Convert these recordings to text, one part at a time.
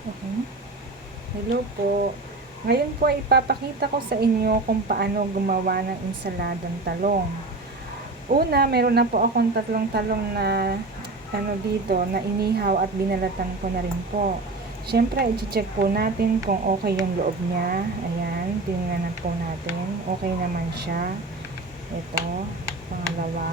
Mhm. Hello po. Ngayon po ay ipapakita ko sa inyo kung paano gumawa ng ensaladang talong. Una, meron na po akong tatlong talong na dito na inihaw at binalatan ko na rin po. Siyempre, i-check po natin kung okay yung loob niya. Ayan, tingnan na po natin. Okay naman siya. Ito, pangalawa.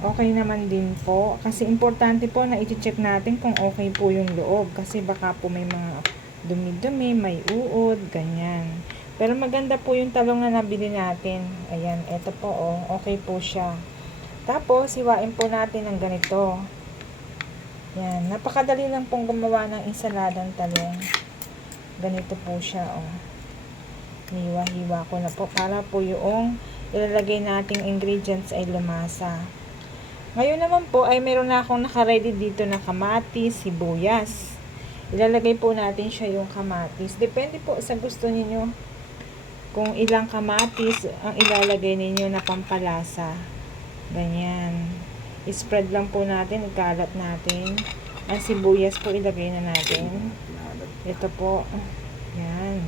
Okay naman din po. Kasi importante po na i-check natin kung okay po yung loob. Kasi baka po may mga dumi-dumi, may uod, ganyan. Pero maganda po yung talong na nabili natin. Ayan, eto po oh. Okay po siya. Tapos, hiwain po natin ng ganito. Yan, napakadali lang pong gumawa ng ensaladang talong. Ganito po siya oh. Hiwa-hiwa ko na po para po yung ilalagay nating ingredients ay lumasa. Ngayon naman po ay meron na akong naka-ready dito na kamatis, sibuyas. Ilalagay po natin siya yung kamatis. Depende po sa gusto niyo kung ilang kamatis ang ilalagay ninyo na pampalasa. Ganyan. I-spread lang po natin, ikalat natin. Ang sibuyas po ilagay na natin. Ito po. Yan.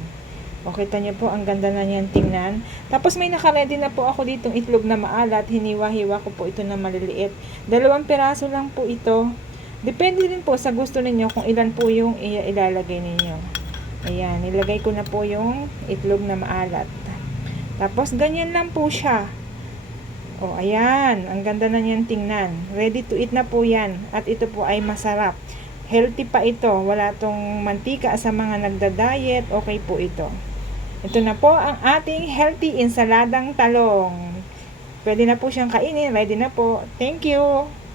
O, kita niyo po, ang ganda na niyan tingnan. Tapos may naka-ready na po ako ditong itlog na maalat. Hiniwa-hiwa ko po ito na maliliit. 2 piraso lang po ito. Depende rin po sa gusto ninyo kung ilan po yung ilalagay ninyo. Ayan, nilagay ko na po yung itlog na maalat. Tapos ganyan lang po siya. O, ayan. Ang ganda na niyan tingnan. Ready to eat na po yan. At ito po ay masarap. Healthy pa ito. Wala tong mantika sa mga nagda-diet. Okay po ito. Ito na po ang ating healthy ensaladang talong. Pwede na po siyang kainin. Ready na po. Thank you!